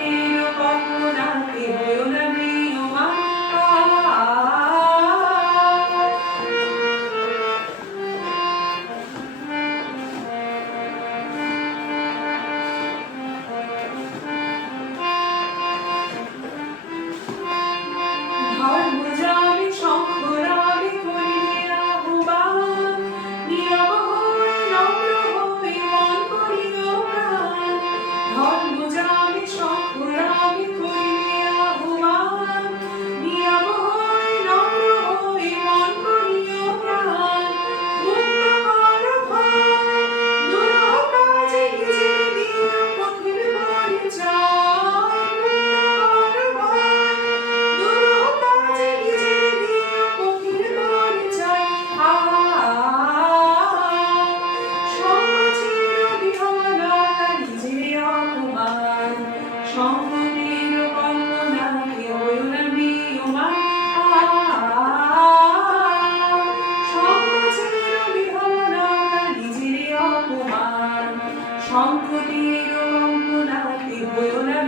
Thank you. দিয়ে কম্পনাতে হয়েও না